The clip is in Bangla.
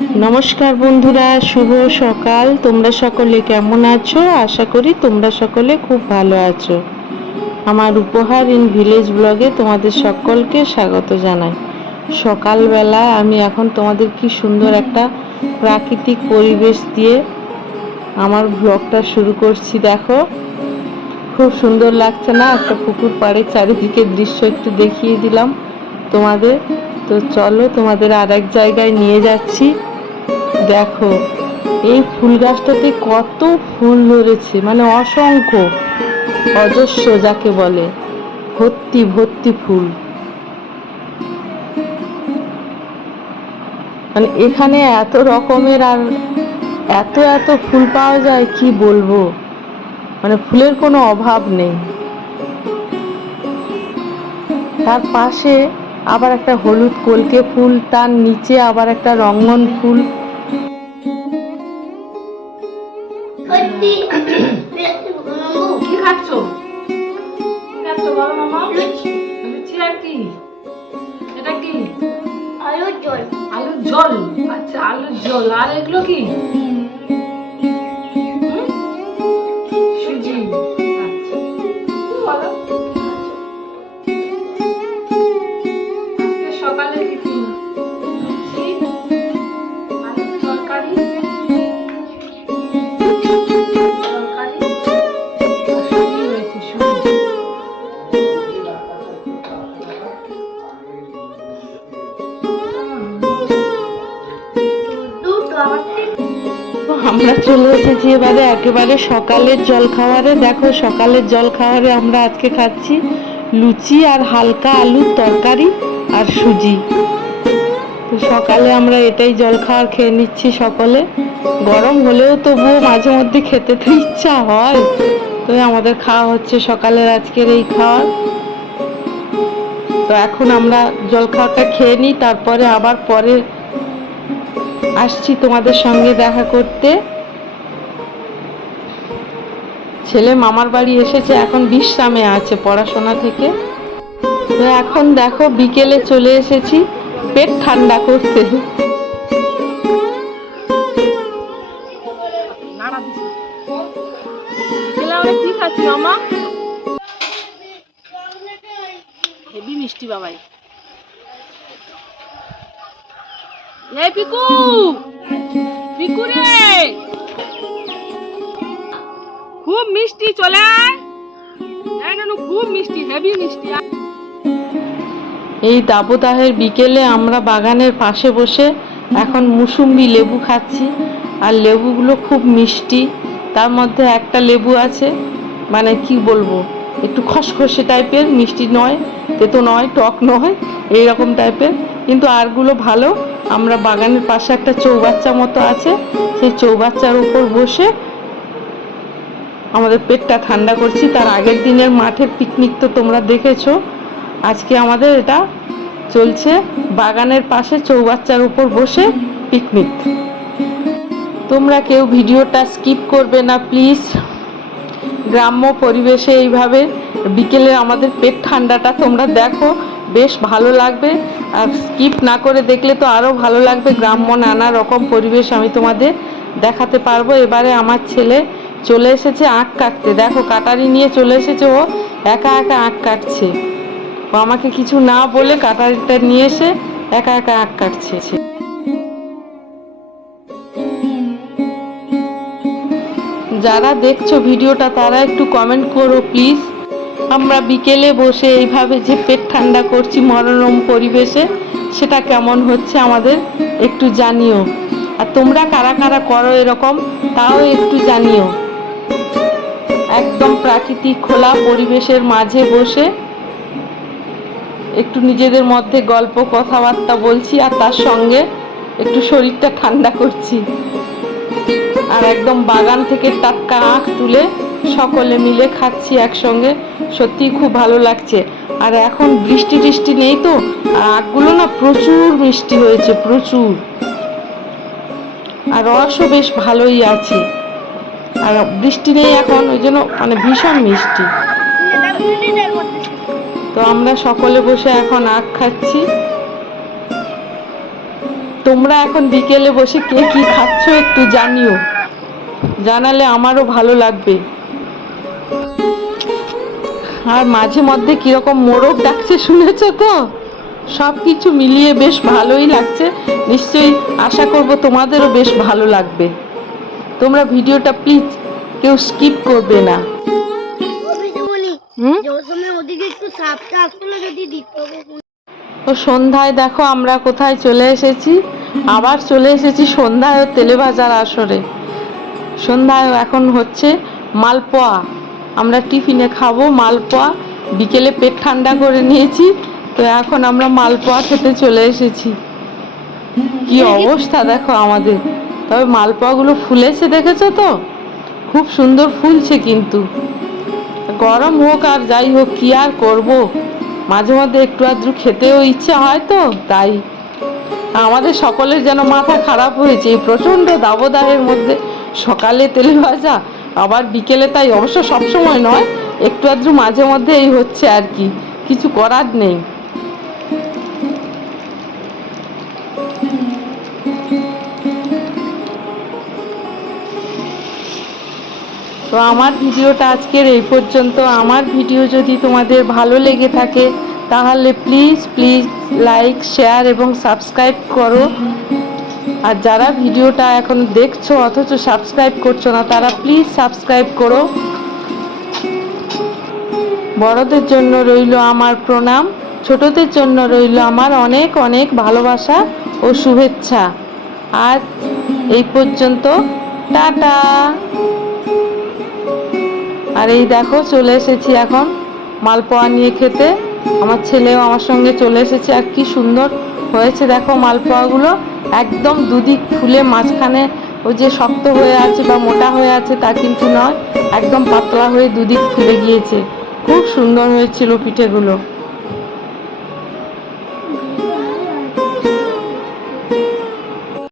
নমস্কার বন্ধুরা, শুভ সকাল। তোমরা সকলে কেমন আছো? আশা করি তোমরা সকলে খুব ভালো আছো। আমার উপহার ইন ভিলেজ ব্লগে তোমাদের সকলকে স্বাগত জানাই। সকালবেলা আমি এখন তোমাদের কি সুন্দর একটা প্রাকৃতিক পরিবেশ দিয়ে আমার ব্লগটা শুরু করছি। দেখো, খুব সুন্দর লাগছে না? একটা পুকুর পাড়ে চারিদিকের দৃশ্য একটু দেখিয়ে দিলাম তোমাদের। তো চলো, তোমাদের আর এক জায়গায় নিয়ে যাচ্ছি। দেখো, এই ফুল গাছটাতে কত ফুল ধরেছে, মানে অসংখ্য, অজস্র যাকে বলে, ভর্তি ভর্তি ফুল। মানে এখানে এত রকমের আর এত এত ফুল পাওয়া যায়, কি বলবো, মানে ফুলের কোনো অভাব নেই। তার পাশে আবার একটা হলুদ কলকে ফুল, তার নিচে আবার একটা রঙ্গন ফুল। কি খাচ্ছো? লুচি আর কি? এটা কি? আলুর ঝোল। আলুর ঝোল? আচ্ছা, আলুর ঝোল। আর এগুলো কি? সুজি। আচ্ছা, বলো। আজকে সকালে টিফিন লুচি, আলুর তরকারি, সুজি হয়েছে, সুজি। আমরা চলে এসেছি এবারে একেবারে সকালের জল খাবারে। দেখো, সকালের জল খাবারে আমরা আজকে খাচ্ছি লুচি আর হালকা আলুর তরকারি আর সুজি। তো সকালে আমরা এটাই জল খাবার খেয়ে নিচ্ছি সকলে। গরম হলেও তবুও মাঝে মধ্যে খেতে তো ইচ্ছা হয়। তো আমাদের খাওয়া হচ্ছে সকালের আজকের এই খাবার। তো এখন আমরা জল খাবারটা খেয়ে নিই, তারপরে আবার পরে আসছি তোমাদের সঙ্গে দেখা করতে। ছেলে মামার বাড়ি এসেছে, এখন বিশ্রামে আছে পড়াশোনা থেকে। তো এখন দেখো, বিকেলে চলে এসেছি পেট ঠান্ডা করতে। কি খাচ্ছি মামা? হেভি মিষ্টি বাবাই। এই পিকু, পিকু রে, খুব মিষ্টি, চলে আয়। খুব মিষ্টি, হেভি মিষ্টি। এই দাবদাহের বিকেলে আমরা বাগানের পাশে বসে এখন মুসুম্বি লেবু খাচ্ছি। আর লেবুগুলো খুব মিষ্টি। তার মধ্যে একটা লেবু আছে, মানে কি বলবো, একটু খসখসে টাইপের, মিষ্টি নয়, তেতো নয়, টক নয়, এইরকম টাইপের। কিন্তু আরগুলো ভালো। আমরা বাগানের পাশে একটা চৌবাচ্চা মতো আছে, সেই চৌবাচ্চার উপর বসে আমাদের পেটটা ঠান্ডা করছি। তার আগের দিনের মাঠের পিকনিক তো তোমরা দেখেছো। আজকে আমাদের এটা চলছে বাগানের পাশে চৌবাচ্চার উপর বসে পিকনিক। তোমরা কেউ ভিডিওটা স্কিপ করবে না প্লিজ। গ্রাম্য পরিবেশে এইভাবে বিকেলে আমাদের পেট ঠান্ডাটা তোমরা দেখো, বেশ ভালো লাগবে। আর স্কিপ না করে দেখলে তো আরও ভালো লাগবে। গ্রাম্য নানা রকম পরিবেশ আমি তোমাদের দেখাতে পারবো। এবারে আমার ছেলে চলে এসেছে আখ কাটতে। দেখো, কাটারি নিয়ে চলে এসেছে, ও একা একা আখ কাটছে। ও আমাকে কিছু না বলে কাটারিটা নিয়ে এসে একা একা আখ কাটছে। যারা দেখছো ভিডিওটা তারা একটু কমেন্ট করো প্লিজ। আমরা বিকেলে বসে এইভাবে যে পেট ঠান্ডা করছি মনোরম পরিবেশে, সেটা কেমন হচ্ছে আমাদের একটু জানিও। আর তোমরা কারা কারা করো এরকম, তাও একটু জানিও। একদম প্রাকৃতিক খোলা পরিবেশের মাঝে বসে একটু নিজেদের মধ্যে গল্প কথাবার্তা বলছি, আর তার সঙ্গে একটু শরীরটা ঠান্ডা করছি। আর একদম বাগান থেকে টাটকা আখ তুলে সকলে মিলে খাচ্ছি একসঙ্গে। সত্যি খুব ভালো লাগছে। আর এখন বৃষ্টি টিষ্টি নেই তো, আর আখগুলো না প্রচুর মিষ্টি হয়েছে, প্রচুর। আর রসও বেশ ভালোই আছে। আর বৃষ্টি নেই এখন, ওই জন্য মানে ভীষণ মিষ্টি। তো আমরা সকলে বসে এখন আখ খাচ্ছি। তোমরা এখন বিকেলে বসে কে কি খাচ্ছ একটু জানিও, জানালে আমারও ভালো লাগবে। আর মাঝে মধ্যে কিরকম মোরগ ডাকছে শুনেছ তো? সব কিছু মিলিয়ে বেশ ভালোই লাগছে। নিশ্চয়ই আশা করব তোমাদেরও বেশ ভালো লাগবে। তোমরা ভিডিওটা প্লিজ কেউ স্কিপ করবে না। তো সন্ধ্যায় দেখো আমরা কোথায় চলে এসেছি, আবার চলে এসেছি সন্ধ্যায় ও তেলে ভাজার আসরে। সন্ধ্যায় এখন হচ্ছে মালপোয়া, আমরা টিফিনে খাবো মালপোয়া। বিকেলে পেট ঠান্ডা করে নিয়েছি, তো এখন আমরা মালপোয়া খেতে চলে এসেছি। কি অবস্থা দেখো আমাদের। তবে মালপোয়াগুলো ফুলেছে দেখেছো তো, খুব সুন্দর ফুলছে। কিন্তু গরম হোক আর যাই হোক কি আর করবো, মাঝে মধ্যে একটু আধটু খেতেও ইচ্ছা হয়, তো তাই। আমাদের সকলের যেন মাথা খারাপ হয়েছে এই প্রচণ্ড দাবদাহের মধ্যে। সকালে তেলে ভাজা, আবার বিকেলে, তাই অবশ্য সবসময় নয়, একটু আধটু মাঝে মধ্যে এই হচ্ছে আর কি, কিছু করার নেই। তো আমার ভিডিওটা আজকের এই পর্যন্ত। আমার ভিডিও যদি তোমাদের ভালো লেগে থাকে তাহলে প্লিজ প্লিজ লাইক, শেয়ার এবং সাবস্ক্রাইব করো। আর যারা ভিডিওটা এখন দেখছো অথচ সাবস্ক্রাইব করছো না, তারা প্লিজ সাবস্ক্রাইব করো। বড়দের জন্য রইল আমার প্রণাম, ছোটদের জন্য রইল আমার অনেক অনেক ভালোবাসা ও শুভেচ্ছা। আজ এই পর্যন্ত, টাটা। আর এই দেখো চলে এসেছি এখন মালপোয়া নিয়ে খেতে। আমার ছেলেও আমার সঙ্গে চলে এসেছে। আর কি সুন্দর হয়েছে দেখো মালপোয়াগুলো, একদম দুদিক ফুলে, মাঝখানে ওই যে শক্ত হয়ে আছে বা মোটা হয়ে আছে তা কিন্তু নয়, একদম পাতলা হয়ে দুদিক ফুলে গিয়েছে। খুব সুন্দর হয়েছিল পিঠেগুলো।